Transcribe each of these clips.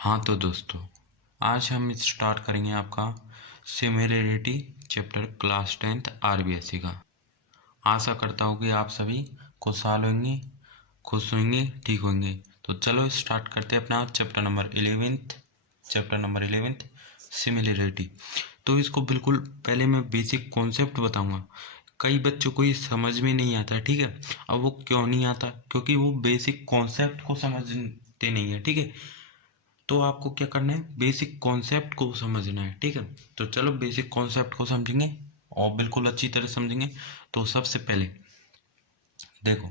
हाँ तो दोस्तों, आज हम स्टार्ट करेंगे आपका similarity chapter class 10th RBSC का। आशा करता हूँ कि आप सभी खुशहाल होंगे, खुश होंगे, ठीक होंगे। तो चलो स्टार्ट करते हैं अपना चैप्टर नंबर 11th सिमिलरिटी। तो इसको बिल्कुल पहले मैं बेसिक कॉन्सेप्ट बताऊंगा। कई बच्चों को ये समझ में नहीं आता है, ठीक है। अब वो क्यों नहीं आता? क्योंकि वो बेसिक कॉन्सेप्ट को समझते नहीं है, ठीक है। तो आपको क्या करना है, बेसिक कॉन्सेप्ट को समझना है, ठीक है। तो चलो बेसिक कॉन्सेप्ट को समझेंगे और बिल्कुल अच्छी तरह समझेंगे। तो सबसे पहले देखो,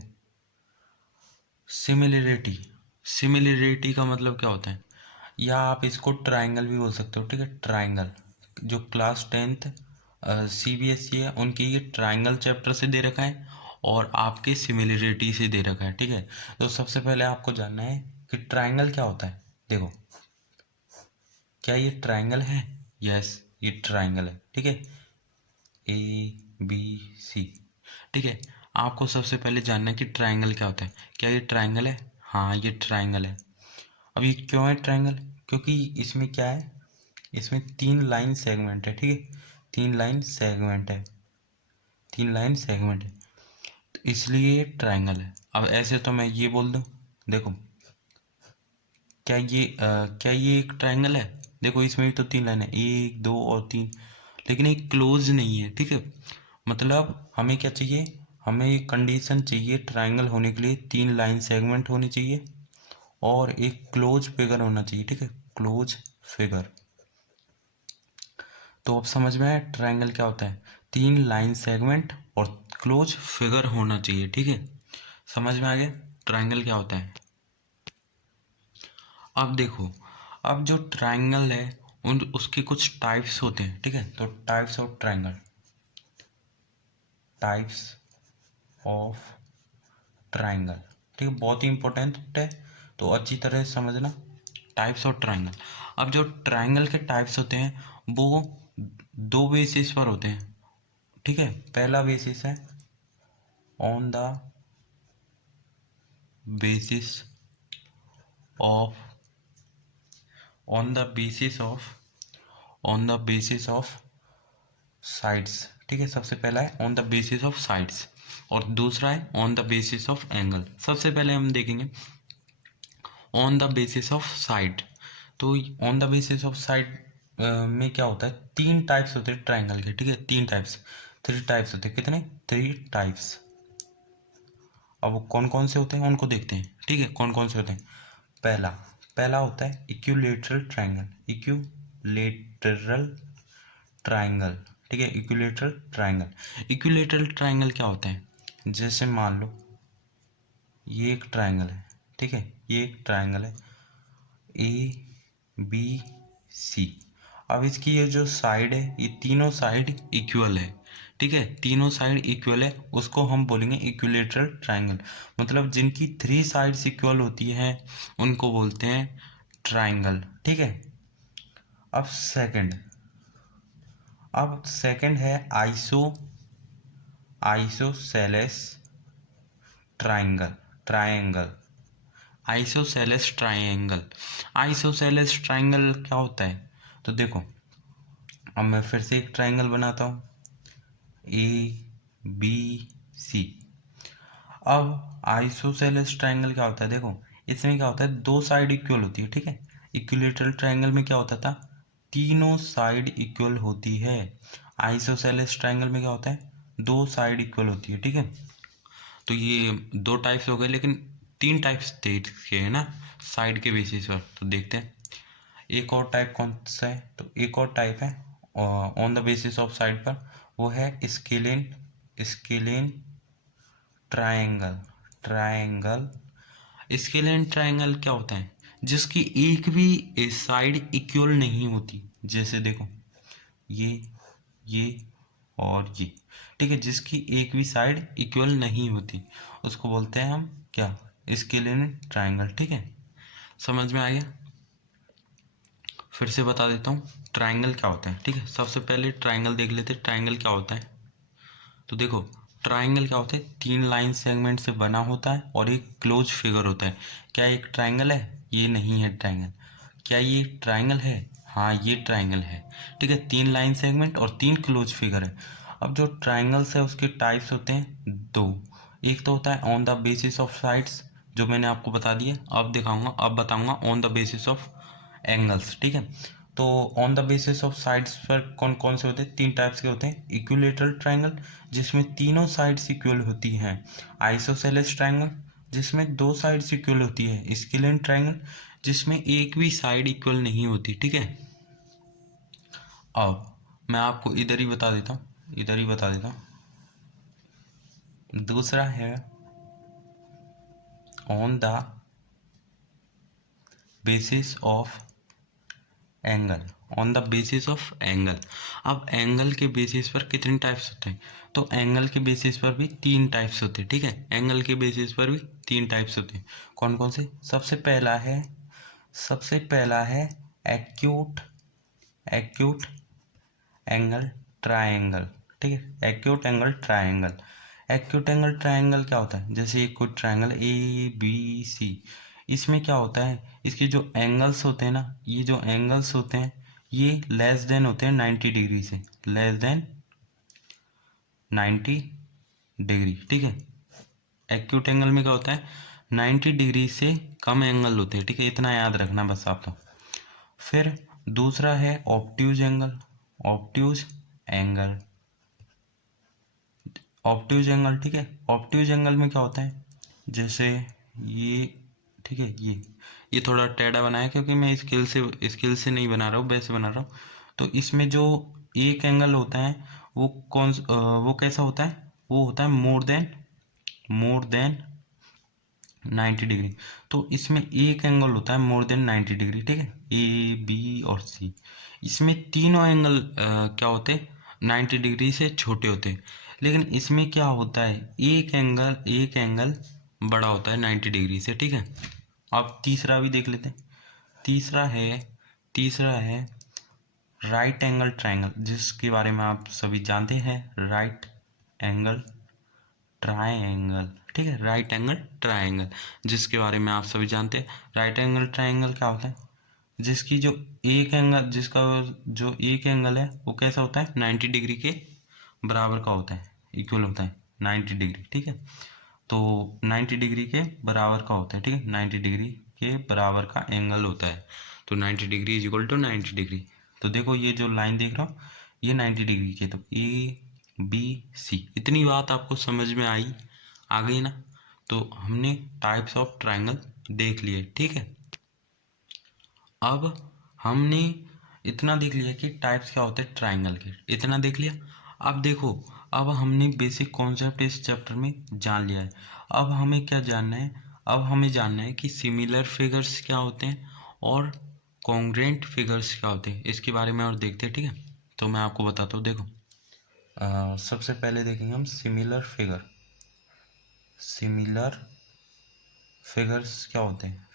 सिमिलरिटी। सिमिलरिटी का मतलब क्या होता है, या आप इसको ट्राइंगल भी बोल सकते हो, ठीक है। ट्राइंगल जो क्लास 10th सीबीएसई है उनकी ये ट्राइंगल चैप्टर से दे रखा है और आपके सिमिलरिटी से दे रखा है, ठीक है। तो सबसे पहले आपको जानना है कि ट्राइंगल क्या होता है। देखो, क्या ये ट्राइंगल है? यस, ये ट्राइंगल है, ठीक है। ए बी सी, ठीक है। आपको सबसे पहले जानना है कि ट्राइंगल क्या होता है। क्या ये ट्राइंगल है? हाँ, ये ट्राइंगल है। अब ये क्यों है ट्राइंगल? क्योंकि इसमें क्या है, इसमें 3 लाइन सेगमेंट है, ठीक है। 3 लाइन सेगमेंट है, 3 लाइन सेगमेंट है, तो इसलिए ये ट्राइंगल है। अब ऐसे तो मैं ये बोल दूँ, देखो, क्या ये एक ट्राइंगल है? देखो, इसमें भी तो 3 लाइन है, 1 2 और 3, लेकिन एक क्लोज नहीं है, ठीक है। मतलब हमें क्या चाहिए, हमें एक कंडीशन चाहिए ट्राइंगल होने के लिए, 3 लाइन सेगमेंट होनी चाहिए और एक क्लोज फिगर होना चाहिए, ठीक है। Close figure. तो अब समझ में आया ट्राइंगल क्या होता है। 3 लाइन सेगमेंट और क्लोज फिगर होना चाहिए, ठीक है। समझ में आ गया ट्राइंगल क्या होता है। अब देखो, अब जो ट्राइंगल है उन उसके कुछ टाइप्स होते हैं, ठीक है। तो types of triangle, types of triangle, ठीक है, बहुत ही इंपॉर्टेंट है, तो अच्छी तरह से समझना। Types of triangle. अब जो ट्राइंगल के टाइप्स होते हैं वो 2 बेसिस पर होते हैं, ठीक है। पहला बेसिस है on the basis of, on the basis of, on the basis of sides, ठीक है। सबसे पहला है on the basis of sides और दूसरा है on the basis of angle. सबसे पहले हम देखेंगे on the basis of side. तो on the basis of side में क्या होता है, 3 टाइप्स होते हैं ट्राइंगल के, ठीक है। 3 टाइप्स, 3 टाइप्स होते हैं। कितने? 3 टाइप्स। अब वो कौन कौन से होते हैं उनको देखते हैं, ठीक है। कौन कौन से होते हैं? पहला पहला होता है इक्विलेटरल ट्राइंगल। इक्विलेटरल ट्राइंगल, ठीक है। Equilateral triangle. इक्विलेटरल ट्राइंगल क्या होता है, जैसे मान लो ये एक ट्राइंगल है, ठीक है। ये एक ट्राइंगल है ए बी सी। अब इसकी ये जो साइड है, ये तीनों साइड इक्वल है, ठीक है। तीनों साइड इक्वल है, उसको हम बोलेंगे इक्विलेटरल ट्राइंगल। मतलब जिनकी 3 साइड्स इक्वल होती हैं उनको बोलते हैं ट्राइंगल, ठीक है। अब सेकंड, अब सेकंड है isosceles triangle, triangle, isosceles triangle. Isosceles triangle क्या होता है? तो देखो, अब मैं फिर से एक ट्राइंगल बनाता हूँ ए बी सी। अब आइसोसेलेस ट्राइंगल क्या होता है, देखो इसमें क्या होता है, 2 साइड इक्वल होती है, ठीक है। इक्विलेटरल ट्राइंगल में क्या होता था, तीनों साइड इक्वल होती है। आइसोसेलेस ट्राइंगल में क्या होता है, 2 साइड इक्वल होती है, ठीक है। तो ये 2 टाइप्स हो गए, लेकिन 3 टाइप्स देखे हैं ना साइड के बेसिस पर। तो देखते हैं एक और टाइप कौन सा है। तो एक और टाइप है on the basis of side पर, वो है scalene, scalene triangle, triangle. Scalene triangle क्या होता है, जिसकी एक भी साइड इक्वल नहीं होती। जैसे देखो ये और ये, ठीक है। जिसकी एक भी साइड इक्वल नहीं होती उसको बोलते हैं हम क्या, स्केलिन ट्राइंगल, ठीक है। समझ में आ गया? फिर से बता देता हूँ ट्राइंगल क्या होता है, ठीक है। सबसे पहले ट्राइंगल देख लेते हैं, ट्राइंगल क्या होता है। तो देखो, ट्राइंगल क्या होता है, 3 लाइन सेगमेंट से बना होता है और एक क्लोज फिगर होता है। क्या एक ट्राइंगल है? ये नहीं है ट्राइंगल। क्या ये ट्राइंगल है? हाँ ये ट्राइंगल है। ठीक है, 3 लाइन सेगमेंट और 3 क्लोज फिगर है। अब जो ट्राइंगल्स है उसके टाइप्स होते हैं 2। एक तो होता है on the basis of sides, जो मैंने आपको बता दिया। अब दिखाऊंगा, अब बताऊंगा on the basis of angles. ठीक है, तो on the basis of sides पर कौन कौन से होते हैं? 3 टाइप्स के होते हैं। इक्विलेटरल ट्राइंगल, जिसमें तीनों साइड्स इक्वल होती हैं। आइसोसेलेस ट्राइंगल, जिसमें 2 साइड्स इक्वल होती है। स्केलेन ट्राइंगल, जिसमें एक भी साइड इक्वल नहीं होती। ठीक है, अब मैं आपको इधर ही बता देता हूँ, इधर ही बता देता हूँ। दूसरा है on the basis of angle, on the basis of angle. अब एंगल के बेसिस पर कितने टाइप्स होते हैं? तो एंगल के बेसिस पर भी 3 टाइप्स होते हैं। ठीक है, एंगल के बेसिस पर भी 3 टाइप्स होते हैं। कौन कौन से? सबसे पहला है एक्यूट एक्यूट एंगल ट्रायंगल। ठीक है, acute angle triangle. Acute angle triangle क्या होता है? जैसे एक कोई ट्रायंगल ABC, इसमें क्या होता है, इसके जो एंगल्स होते हैं ना, ये जो एंगल्स होते हैं ये लेस देन होते हैं 90 डिग्री से, लेस देन 90 डिग्री। ठीक है, एक्यूट एंगल में क्या होता है, 90 डिग्री से कम एंगल होते हैं। ठीक है, इतना याद रखना बस आप तो। फिर दूसरा है obtuse angle. Obtuse angle obtuse angle ठीक है, ऑब्ट्यूज एंगल में क्या होता है, जैसे ये, ठीक है, ये थोड़ा टेढ़ा बना है क्योंकि मैं स्केल से नहीं बना रहा हूँ, वैसे बना रहा हूँ। तो इसमें जो एक एंगल होता है वो वो कैसा होता है, वो होता है मोर देन 90 डिग्री। तो इसमें एक एंगल होता है मोर देन 90 डिग्री। ठीक है, A B और C, इसमें तीनों एंगल क्या होते हैं, 90 डिग्री से छोटे होते हैं। लेकिन इसमें क्या होता है, एक एंगल बड़ा होता है 90 डिग्री से। ठीक है, अब तीसरा भी देख लेते हैं। तीसरा है राइट एंगल ट्राइंगल, जिसके बारे में आप सभी जानते हैं, राइट एंगल ट्राइंगल। ठीक है, राइट एंगल ट्राइंगल, जिसके बारे में आप सभी जानते हैं। राइट एंगल ट्राइंगल क्या होता है, जिसका जो एक एंगल है वो कैसा होता है, 90 डिग्री के बराबर का होता है, इक्वल होता है 90 डिग्री। ठीक है, तो 90 डिग्री के बराबर का होता है। ठीक है, 90 डिग्री के बराबर का एंगल होता है। तो 90 degree is equal to 90 degree. तो देखो ये जो लाइन देख रहा हूँ ये 90 डिग्री के, तो ABC, इतनी बात आपको समझ में आ गई ना? तो हमने टाइप्स ऑफ ट्राइंगल देख लिए। ठीक है, अब हमने इतना देख लिया कि टाइप्स क्या होते हैं ट्राइंगल के, इतना देख लिया। अब देखो, अब हमने बेसिक कॉन्सेप्ट इस चैप्टर में जान लिया है। अब हमें क्या जानना है, अब हमें जानना है कि सिमिलर फिगर्स क्या होते हैं और कॉन्ग्रुएंट फिगर्स क्या होते हैं, इसके बारे में और देखते हैं। ठीक है, तो मैं आपको बताता हूँ। देखो सबसे पहले देखेंगे हम सिमिलर फिगर्स क्या होते हैं,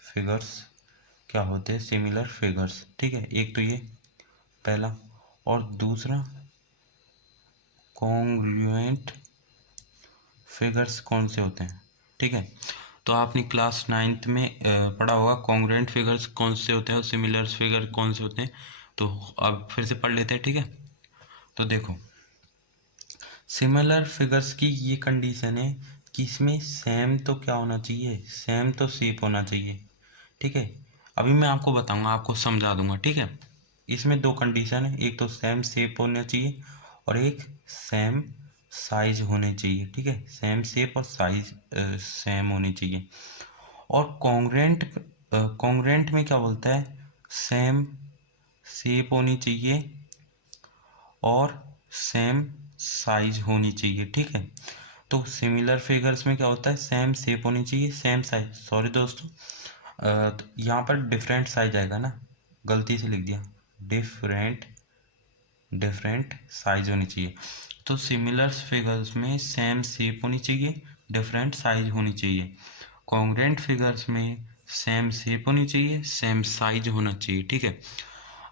सिमिलर फिगर्स। ठीक है, एक तो ये पहला, और दूसरा कॉन्ग्रुएंट फिगर्स कौन से होते हैं। ठीक है, तो आपने क्लास 9th में पढ़ा होगा कॉन्ग्रुएंट फिगर्स कौन से होते हैं और सिमिलर फिगर कौन से होते हैं। तो अब फिर से पढ़ लेते हैं। ठीक है, तो देखो सिमिलर फिगर्स की ये कंडीशन है कि इसमें सेम तो क्या होना चाहिए, सेम तो शेप होना चाहिए। ठीक है, अभी मैं आपको बताऊंगा, आपको समझा दूंगा। ठीक है, इसमें 2 कंडीशन है, एक तो सेम शेप होना चाहिए और एक सेम साइज होने चाहिए। ठीक है, सेम शेप और साइज सेम होनी चाहिए। और कॉन्ग्रुएंट में क्या बोलता है, सेम शेप होनी चाहिए और सेम साइज होनी चाहिए। ठीक है, तो सिमिलर फिगर्स में क्या होता है, सेम शेप होनी चाहिए, सेम साइज, सॉरी दोस्तों, तो यहाँ पर डिफरेंट साइज आएगा ना, गलती से लिख दिया, डिफरेंट साइज होनी चाहिए। तो सिमिलर फिगर्स में सेम शेप होनी चाहिए, डिफरेंट साइज होनी चाहिए। कॉन्ग्रुएंट फिगर्स में सेम शेप होनी चाहिए, सेम साइज होना चाहिए। ठीक है,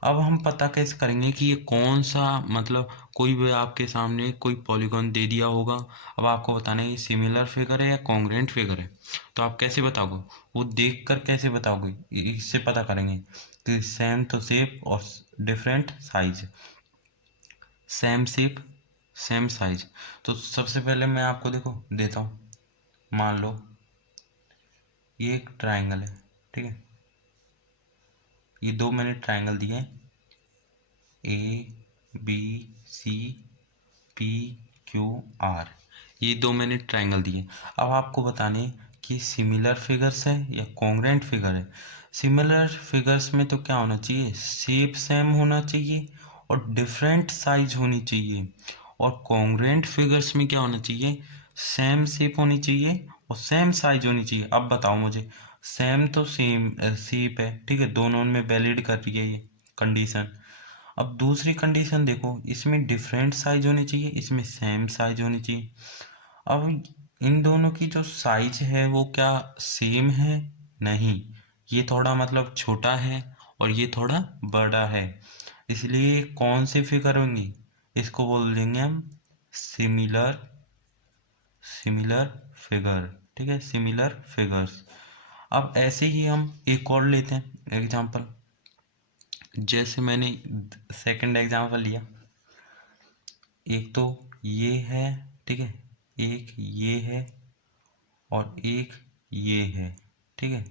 अब हम पता कैसे करेंगे कि ये कौन सा, मतलब कोई भी आपके सामने कोई पॉलीगॉन दे दिया होगा, अब आपको बताना है ये सिमिलर फिगर है या कॉन्ग्रुएंट फिगर है, तो आप कैसे बताओगे? वो देख कर कैसे बताओगे? इससे पता करेंगे कि सेम तो शेप और different size, same shape same size. तो सबसे पहले मैं आपको देखो देता हूँ, मान लो ये एक ट्राइंगल है, ठीक है, ये दो मैंने ट्राइंगल दिए हैं, A B C P Q R, ये दो मैंने ट्राइंगल दिए। अब आपको बताने कि सिमिलर फिगर्स है या कॉन्ग्रुएंट फिगर है। सिमिलर फिगर्स में तो क्या होना चाहिए, शेप सेम होना चाहिए और डिफरेंट साइज होनी चाहिए, और कॉन्ग्रुएंट फिगर्स में क्या होना चाहिए, सेम शेप होनी चाहिए और सेम साइज होनी चाहिए। अब बताओ मुझे, सेम तो सेम शेप है, ठीक है, दोनों में वैलिड कर रही है ये कंडीशन। अब दूसरी कंडीशन देखो, इसमें डिफरेंट साइज होनी चाहिए, इसमें सेम साइज होनी चाहिए। अब इन दोनों की जो साइज है वो क्या सेम है? नहीं, ये थोड़ा मतलब छोटा है और ये थोड़ा बड़ा है, इसलिए कौन से फिगर होंगी, इसको बोल देंगे हम सिमिलर, सिमिलर फिगर, ठीक है, सिमिलर फिगर्स। अब ऐसे ही हम एक और लेते हैं एग्जांपल, जैसे मैंने सेकंड एग्जांपल लिया, एक तो ये है, ठीक है, एक ये है और एक ये है, ठीक है।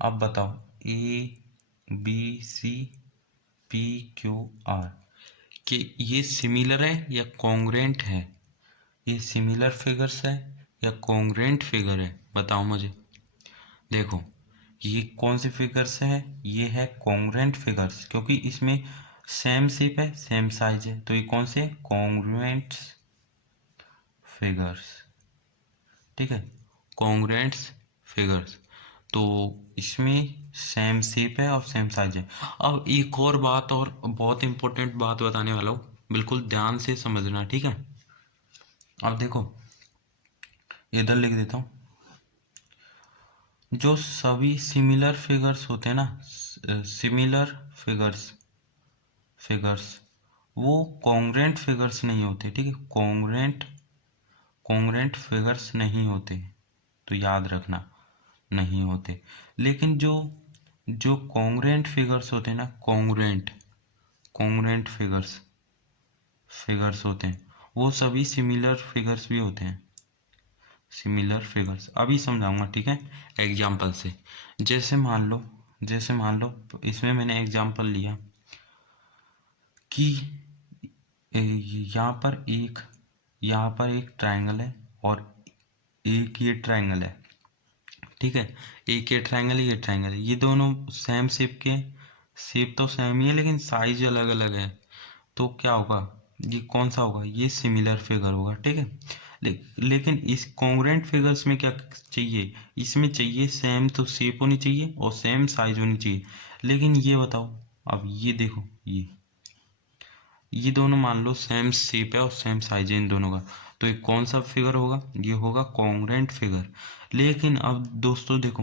अब बताओ A B C P Q R, कि ये सिमिलर है या कॉन्ग्रुएंट है? ये सिमिलर फिगर्स है या कॉन्ग्रुएंट फिगर है, बताओ मुझे। देखो ये कौन सी फिगर्स है, ये है कॉन्ग्रुएंट फिगर्स, क्योंकि इसमें सेम शेप है सेम साइज है, तो ये कौन से कॉन्ग्रुएंट फिगर्स, ठीक है, कॉन्ग्रुएंट्स फिगर्स। तो इसमें सेम शेप है और सेम साइज है। अब एक और बात, और बहुत इंपॉर्टेंट बात बताने वाला हूँ, बिल्कुल ध्यान से समझना, ठीक है। अब देखो इधर लिख देता हूँ, जो सभी सिमिलर फिगर्स होते हैं ना, सिमिलर फिगर्स, फिगर्स वो कॉन्ग्रुएंट फिगर्स नहीं होते, ठीक है, कॉन्ग्रुएंट, कॉन्ग्रुएंट फिगर्स नहीं होते, तो याद रखना नहीं होते। लेकिन जो जो कॉन्ग्रुएंट फिगर्स होते हैं ना, कॉन्ग्रुएंट, कॉन्ग्रुएंट फिगर्स, फिगर्स होते हैं, वो सभी सिमिलर फिगर्स भी होते हैं, सिमिलर फिगर्स। अभी समझाऊंगा, ठीक है, एग्जाम्पल से। जैसे मान लो, जैसे मान लो इसमें मैंने एग्जाम्पल लिया कि यहाँ पर एक, यहाँ पर एक ट्राइंगल है और एक ये ट्राइंगल है, ठीक है, एक ये ट्राइंगल है, ये ट्राइंगल है, ये दोनों सेम शेप के, शेप तो सेम ही है लेकिन साइज अलग अलग है, तो क्या होगा, ये कौन सा होगा, ये सिमिलर फिगर होगा, ठीक है। लेकिन इस कॉन्ग्रुएंट फिगर्स में क्या चाहिए, इसमें चाहिए सेम तो शेप होनी चाहिए और सेम साइज होनी चाहिए। लेकिन ये बताओ, अब ये देखो, ये दोनों मान लो सेम शेप है और सेम साइज है इन दोनों का, तो ये कौन सा फिगर होगा, ये होगा कॉन्ग्रुएंट फिगर। लेकिन अब दोस्तों देखो,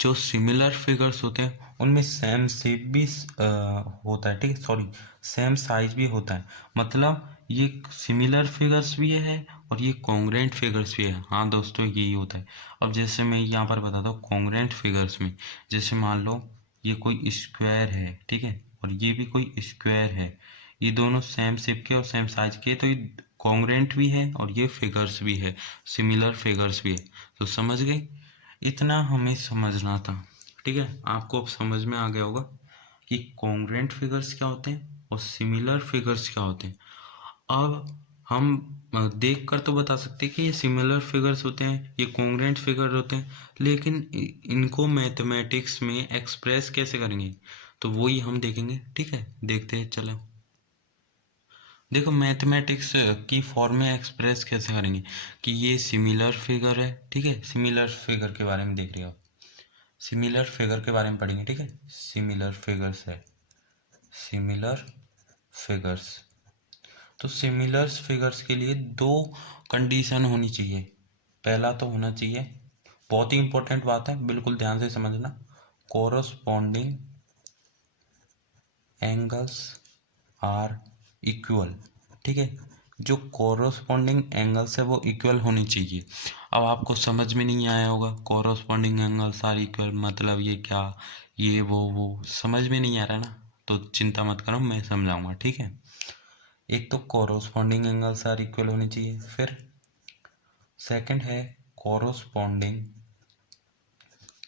जो सिमिलर फिगर्स होते हैं उनमें सेम शेप भी होता है, ठीक है, सॉरी, सेम साइज भी होता है, मतलब ये सिमिलर फिगर्स भी है और ये कॉन्ग्रुएंट फिगर्स भी है। हाँ दोस्तों यही होता है। अब जैसे मैं यहाँ पर बताता हूँ कॉन्ग्रुएंट फिगर्स में, जैसे मान लो ये कोई स्क्वायर है, ठीक है, और ये भी कोई स्क्वायर है, ये दोनों सेम शेप के और सेम साइज के, तो ये कॉन्ग्रुएंट भी है और ये फिगर्स भी है, सिमिलर फिगर्स भी है। तो समझ गए, इतना हमें समझना था, ठीक है। आपको अब समझ में आ गया होगा कि कॉन्ग्रुएंट फिगर्स क्या होते हैं और सिमिलर फिगर्स क्या होते हैं। अब हम देख कर तो बता सकते हैं कि ये सिमिलर फिगर्स होते हैं, ये कॉन्ग्रुएंट फिगर होते हैं, लेकिन इनको मैथमेटिक्स में एक्सप्रेस कैसे करेंगे, तो वही हम देखेंगे, ठीक है, देखते हैं चलो। देखो मैथमेटिक्स की फॉर्म में एक्सप्रेस कैसे करेंगे, कि ये सिमिलर फिगर है, ठीक है, सिमिलर फिगर के बारे में देख रहे हो, सिमिलर फिगर के बारे में पढ़ेंगे, ठीक है, सिमिलर फिगर्स है, सिमिलर फिगर्स। तो सिमिलर फिगर्स के लिए दो कंडीशन होनी चाहिए। पहला तो होना चाहिए, बहुत ही इंपॉर्टेंट बात है, बिल्कुल ध्यान से समझना, कोरस्पॉन्डिंग एंगल्स आर इक्वल, ठीक है, जो कोरोस्पोंडिंग एंगल्स है वो इक्वल होनी चाहिए। अब आपको समझ में नहीं आया होगा कोरोस्पोंडिंग एंगल्स आर इक्वल मतलब ये क्या, ये वो समझ में नहीं आ रहा ना, तो चिंता मत करो, मैं समझाऊंगा, ठीक है। एक तो कोरोस्पोंडिंग एंगल्स आर इक्वल होनी चाहिए, फिर सेकंड है corresponding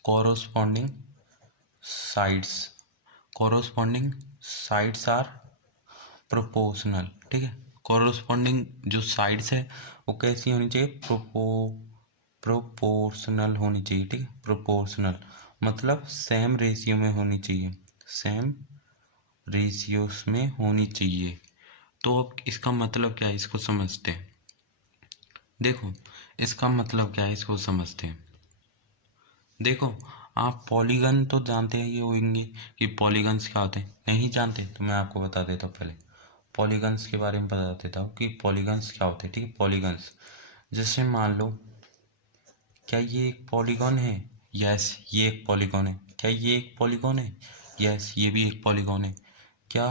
corresponding sides corresponding sides are proportional, ठीक है। कोरोस्पोंडिंग जो साइड्स है वो कैसी होनी चाहिए, प्रोपोर्शनल होनी चाहिए, ठीक है, प्रोपोर्शनल मतलब सेम रेशियो में होनी चाहिए, सेम रेशियोस में होनी चाहिए। तो अब इसका मतलब क्या है, इसको समझते हैं। देखो इसका मतलब क्या है, इसको समझते हैं। देखो आप पॉलीगन तो जानते ही होंगे कि पॉलीगन्स क्या होते हैं, नहीं जानते तो मैं आपको बता देता हूँ। पहले पॉलीगन्स के बारे में बता देता हूँ कि पॉलीगन्स क्या होते हैं, ठीक है। पॉलीगन्स जैसे मान लो, क्या ये एक पॉलीगॉन है, यस ये एक पॉलीगॉन है। क्या ये एक पॉलीगॉन है, यस ये भी एक पॉलीगॉन है। क्या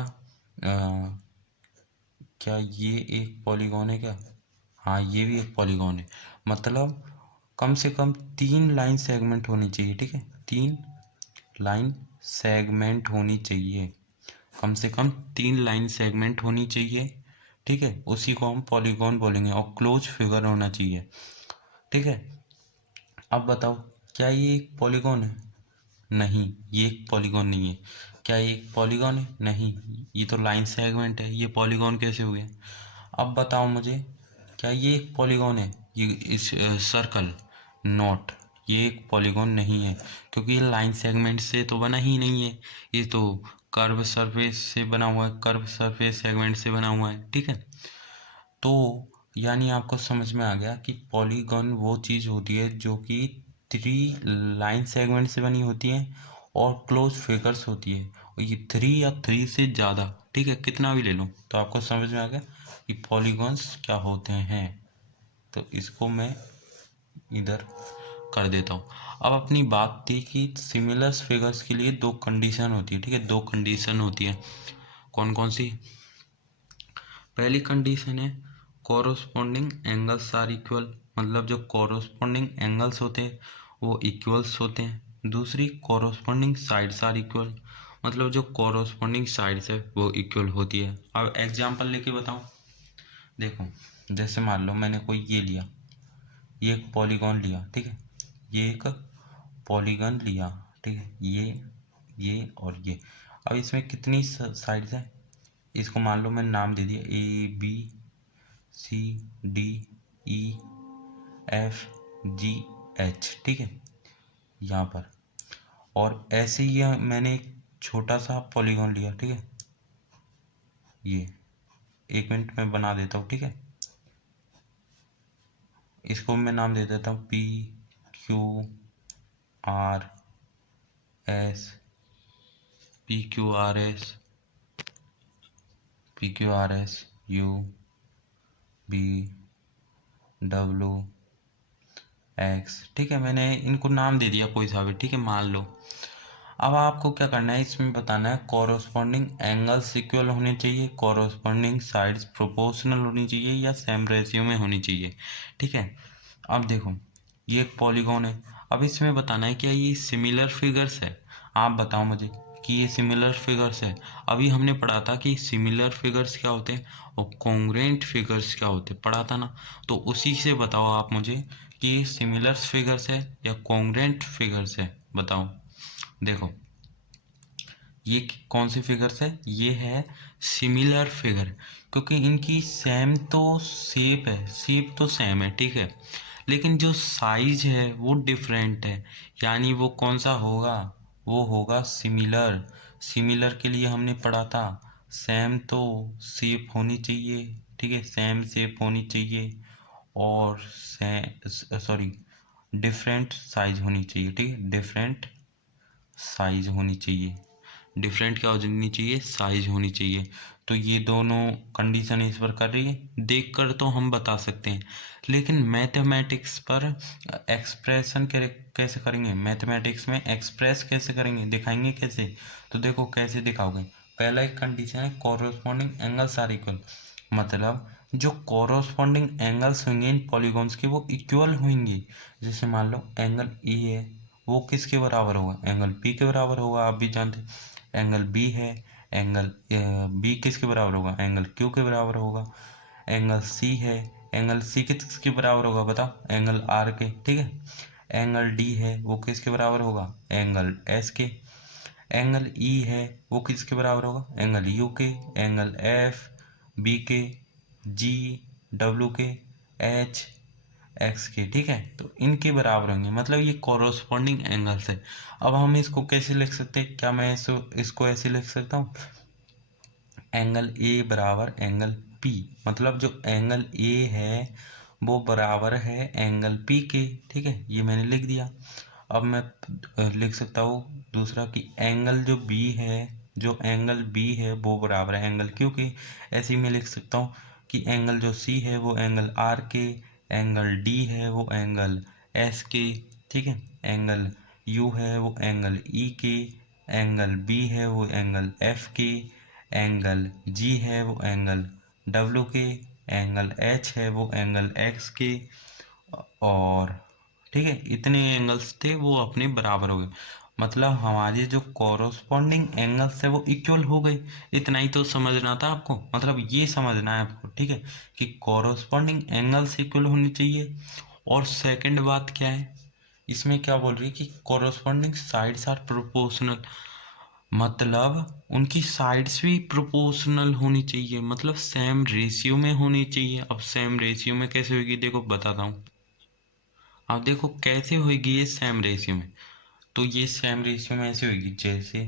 क्या ये एक पॉलीगॉन है क्या, हाँ ये भी एक पॉलीगॉन है। मतलब कम से कम 3 लाइन सेगमेंट होनी चाहिए, ठीक है, 3 लाइन सेगमेंट होनी चाहिए, कम से कम 3 लाइन सेगमेंट होनी चाहिए, ठीक है। उसी को हम पॉलीगॉन बोलेंगे और क्लोज फिगर होना चाहिए, ठीक है। अब बताओ क्या ये एक पॉलीगॉन है, नहीं ये एक पॉलीगॉन नहीं है। क्या ये एक पॉलीगॉन है, नहीं ये तो लाइन सेगमेंट है, ये पॉलीगॉन कैसे हुए। अब बताओ मुझे क्या ये एक पॉलीगॉन है, ये इस सर्कल नॉट, ये एक पॉलीगॉन नहीं है क्योंकि ये लाइन सेगमेंट से तो बना ही नहीं है, ये तो कर्व सरफेस से बना हुआ है, कर्व सरफेस सेगमेंट से बना हुआ है, ठीक है। तो यानी आपको समझ में आ गया कि पॉलीगॉन वो चीज़ होती है जो कि 3 लाइन सेगमेंट से बनी होती है और क्लोज फिगर्स होती है, और ये 3 या 3 से ज़्यादा, ठीक है, कितना भी ले लो, तो आपको समझ में आ गया कि पॉलीगॉन्स क्या होते हैं। तो इसको मैं इधर कर देता हूँ। अब अपनी बात थी कि सिमिलर फिगर्स के लिए 2 कंडीशन होती है, ठीक है, 2 कंडीशन होती है। कौन कौन सी, पहली कंडीशन है कोरोस्पोंडिंग एंगल्स आर इक्वल, मतलब जो कोरोस्पोंडिंग एंगल्स होते हैं वो इक्वल्स होते हैं। दूसरी कोरोस्पोंडिंग साइड्स आर इक्वल, मतलब जो कोरोस्पोंडिंग साइड्स है वो इक्वल होती है। अब एग्जांपल लेके बताऊं, देखो जैसे मान लो मैंने कोई ये लिया, ये एक पॉलीगॉन लिया, ठीक है, ये एक पॉलीगॉन लिया, ठीक है, ये और ये। अब इसमें कितनी साइड्स हैं, इसको मान लो मैंने नाम दे दिया ABCDEFGH, ठीक है, यहाँ पर। और ऐसे ही मैंने एक छोटा सा पॉलीगॉन लिया, ठीक है, ये 1 मिनट में बना देता हूँ, ठीक है। इसको मैं नाम दे देता हूँ PQRS PQRS UBWX, ठीक है, मैंने इनको नाम दे दिया कोई सा भी, ठीक है, मान लो। अब आपको क्या करना है, इसमें बताना है कोरोस्पोंडिंग एंगल्स इक्वल होने चाहिए, कोरोस्पोंडिंग साइड्स प्रोपोर्शनल होनी चाहिए या सेम रेशियो में होनी चाहिए, ठीक है। अब देखो ये एक पॉलीगॉन है, अब इसमें बताना है क्या ये सिमिलर फिगर्स है, आप बताओ मुझे कि ये सिमिलर फिगर्स है। अभी हमने पढ़ा था कि सिमिलर फिगर्स क्या होते हैं और कॉन्ग्रुएंट फिगर्स क्या होते हैं, पढ़ा था ना। तो उसी से बताओ आप मुझे कि ये सिमिलर फिगर्स है या कॉन्ग्रुएंट फिगर्स है, बताओ। देखो ये कौन सी फिगर्स है, ये है सिमिलर फिगर, क्योंकि इनकी सेम तो शेप है, शेप तो सेम है, ठीक है, लेकिन जो साइज है वो डिफरेंट है। यानी वो कौन सा होगा, वो होगा सिमिलर। सिमिलर के लिए हमने पढ़ा था सेम तो शेप होनी चाहिए, ठीक है, सेम शेप होनी चाहिए और सॉरी डिफरेंट साइज होनी चाहिए, ठीक है, डिफरेंट साइज होनी चाहिए, डिफरेंट क्या होनी चाहिए, साइज होनी चाहिए। तो ये दोनों कंडीशन इस पर कर रही है, देख कर तो हम बता सकते हैं, लेकिन मैथमेटिक्स पर एक्सप्रेशन कैसे करेंगे, मैथमेटिक्स में एक्सप्रेस कैसे करेंगे, दिखाएंगे कैसे। तो देखो कैसे दिखाओगे, पहला एक कंडीशन है कोरोस्पोंडिंग एंगल्स आर इक्वल, मतलब जो कोरोस्पोंडिंग एंगल्स होंगे इन पॉलीगॉन्स के वो इक्वल होंगे। जैसे मान लो एंगल ई है, वो किसके बराबर होगा, एंगल पी के बराबर होगा, आप भी जानते हैं। एंगल बी है, एंगल बी किसके बराबर होगा, एंगल क्यू के बराबर होगा। एंगल सी है, एंगल सी किसके बराबर होगा बताओ, एंगल आर के, ठीक है। एंगल डी है, वो किसके बराबर होगा, एंगल एस के। एंगल ई है, वो किसके बराबर होगा, एंगल यू के। एंगल एफ बी के, जी डब्ल्यू के, एच एक्स के, ठीक है। तो इनके बराबर होंगे, मतलब ये कॉरोस्पॉन्डिंग एंगल्स है। अब हम इसको कैसे लिख सकते हैं, क्या मैं इसको ऐसे लिख सकता हूँ, एंगल ए बराबर एंगल पी, मतलब जो एंगल ए है वो बराबर है एंगल पी के, ठीक है, ये मैंने लिख दिया। अब मैं लिख सकता हूँ दूसरा कि एंगल जो बी है, जो एंगल बी है वो बराबर है एंगल क्यू के। ऐसे ही मैं लिख सकता हूँ कि एंगल जो सी है वो एंगल आर के, एंगल डी है वो एंगल एस के, ठीक है। एंगल यू है वो एंगल ई के, एंगल बी है वो एंगल एफ के, एंगल जी है वो एंगल डब्ल्यू के, एंगल एच है वो एंगल एक्स के, और ठीक है, इतने एंगल्स थे वो अपने बराबर हो गए। मतलब हमारे जो कॉरोस्पोंडिंग एंगल्स है वो इक्वल हो गए। इतना ही तो समझना था आपको, मतलब ये समझना है आपको, ठीक है, कि कॉरोस्पोंडिंग एंगल्स इक्वल होनी चाहिए। और सेकंड बात क्या है, इसमें क्या बोल रही है कि कॉरोस्पोंडिंग साइड्स आर प्रोपोर्शनल, मतलब उनकी साइड्स भी प्रोपोर्शनल होनी चाहिए, मतलब सेम रेशियो में होनी चाहिए। अब सेम रेशियो में कैसे होगी, देखो बताता हूँ। अब देखो कैसे होगी ये सेम रेशियो में, तो ये सेम रेशियो में ऐसे होगी, जैसे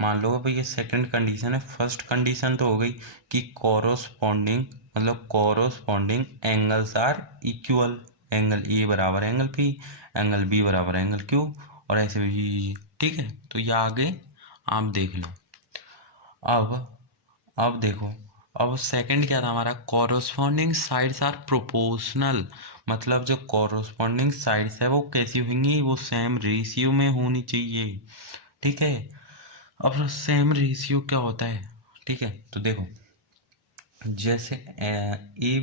मान लो भाई ये सेकंड कंडीशन है, फर्स्ट कंडीशन तो हो गई कि कॉरोस्पोंडिंग, मतलब corresponding angles are equal, angle A बराबर एंगल पी, एंगल बी बराबर एंगल क्यू, और ऐसे भी, ठीक है। तो ये आगे आप देख लो। अब अब देखो, अब सेकंड क्या था हमारा, कॉरोस्पोंडिंग साइड्स आर प्रोपोर्शनल, मतलब जो कॉरोस्पोंडिंग साइड्स है वो कैसी होंगी, वो सेम रेशियो में होनी चाहिए, ठीक है। अब सेम रेशियो क्या होता है, ठीक है, तो देखो जैसे A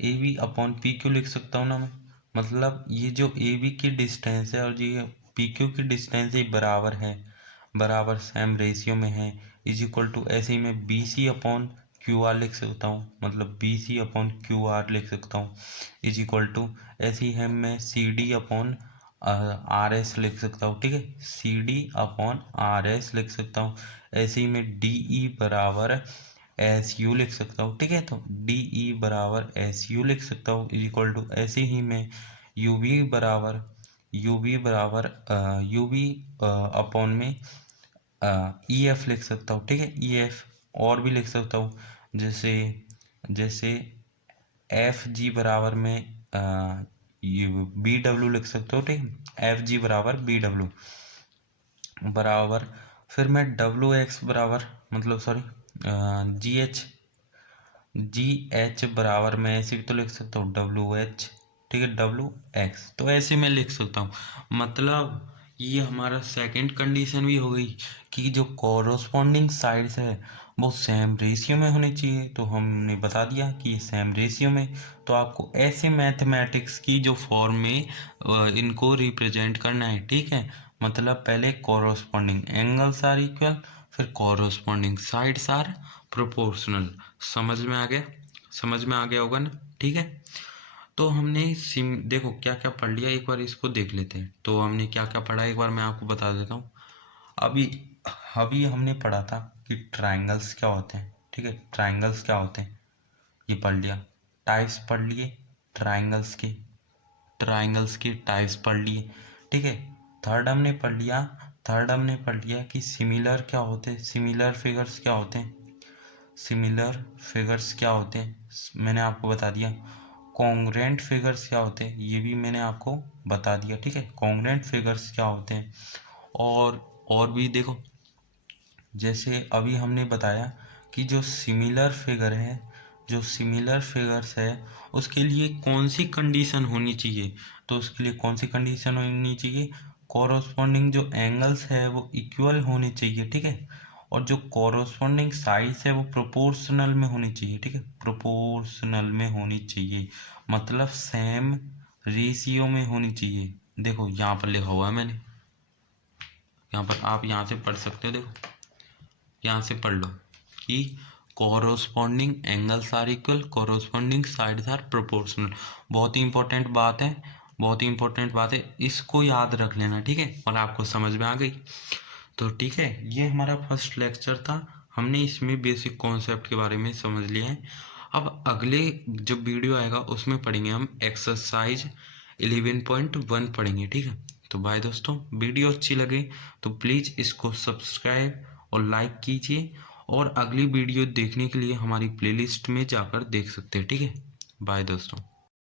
B upon P Q लिख सकता हूँ ना मैं, मतलब ये जो ए बी की डिस्टेंस है और ये पी क्यू की डिस्टेंस ही बराबर है, बराबर सेम रेशियो में है, इज इक्वल टू, ऐसे ही मैं B C upon Q R लिख सकता हूँ, मतलब B C upon Q R लिख सकता हूँ, इज इक्वल टू, ऐसे ही है मैं C D upon R S लिख सकता हूँ, ठीक है, C D upon R S लिख सकता हूँ। ऐसे ही मैं डी ई बराबर एस यू लिख सकता हूँ, ठीक है। तो डी ई बराबर एस यू लिख सकता हूँ, इज इक्वल टू, ऐसे ही मैं यू वी बराबर यू वी अपॉन में ई एफ लिख सकता हूँ, ठीक है, ई एफ। और भी लिख सकता हूँ, जैसे जैसे एफ जी बराबर में बी डब्ल्यू लिख सकते हो, ठीक है, एफ जी बराबर बी डब्ल्यू बराबर, फिर मैं डब्ल्यू एक्स बराबर, मतलब सॉरी जी एच बराबर, मैं ऐसे भी तो लिख सकता हूँ डब्ल्यू एच, ठीक है, डब्ल्यू एक्स, तो ऐसे मैं लिख सकता हूँ। मतलब ये हमारा सेकंड कंडीशन भी हो गई कि जो कॉरोस्पोंडिंग साइड्स है वो सेम रेशियो में होनी चाहिए, तो हमने बता दिया कि सेम रेशियो में। तो आपको ऐसे मैथमेटिक्स की जो फॉर्म में इनको रिप्रेजेंट करना है, ठीक है। मतलब पहले कॉरोस्पोंडिंग एंगल्स आर इक्वल, फिर कॉरोस्पोंडिंग साइड्स आर प्रोपोर्शनल। समझ में आ गया, समझ में आ गया होगा ना, ठीक है। तो हमने सिम देखो क्या क्या पढ़ लिया, एक बार इसको देख लेते हैं। तो हमने क्या क्या पढ़ा एक बार मैं आपको बता देता हूँ। अभी अभी हमने पढ़ा था कि ट्राइंगल्स क्या होते हैं, ठीक है, ट्राइंगल्स क्या होते हैं ये पढ़ लिया। टाइप्स पढ़ लिए ट्राइंगल्स के, ट्राइंगल्स के टाइप्स पढ़ लिए, ठीक है। थर्ड हमने पढ़ लिया कि सिमिलर क्या होते हैं, सिमिलर फिगर्स क्या होते हैं, सिमिलर फिगर्स क्या होते हैं मैंने आपको बता दिया। कॉन्ग्रुएंट फिगर्स क्या होते हैं ये भी मैंने आपको बता दिया, ठीक है, कॉन्ग्रुएंट फिगर्स क्या होते हैं। और भी देखो, जैसे अभी हमने बताया कि जो सिमिलर फिगर है, जो सिमिलर फिगर्स है उसके लिए कौन सी कंडीशन होनी चाहिए, तो उसके लिए कौन सी कंडीशन होनी चाहिए, कॉरोस्पोंडिंग जो एंगल्स है वो इक्वल होने चाहिए, ठीक है। और जो कॉरस्पॉन्डिंग साइज है वो प्रोपोर्शनल में होनी चाहिए, ठीक है, प्रोपोर्शनल में होनी चाहिए, मतलब सेम रेशियो में होनी चाहिए। देखो यहाँ पर लिखा हुआ है मैंने, यहाँ पर आप यहाँ से पढ़ सकते हो, देखो यहाँ से पढ़ लो कि corresponding angles are equal, corresponding sides are proportional. बहुत ही इंपॉर्टेंट बात है, बहुत ही इंपॉर्टेंट बात है, इसको याद रख लेना, ठीक है, और आपको समझ में आ गई तो ठीक है। ये हमारा फर्स्ट लेक्चर था, हमने इसमें बेसिक कॉन्सेप्ट के बारे में समझ लिया है। अब अगले जो वीडियो आएगा उसमें पढ़ेंगे हम एक्सरसाइज 11.1 पढ़ेंगे, ठीक है। तो बाय दोस्तों, वीडियो अच्छी लगे तो प्लीज़ इसको सब्सक्राइब और लाइक कीजिए, और अगली वीडियो देखने के लिए हमारी प्लेलिस्ट में जाकर देख सकते हैं, ठीक है। बाय दोस्तों।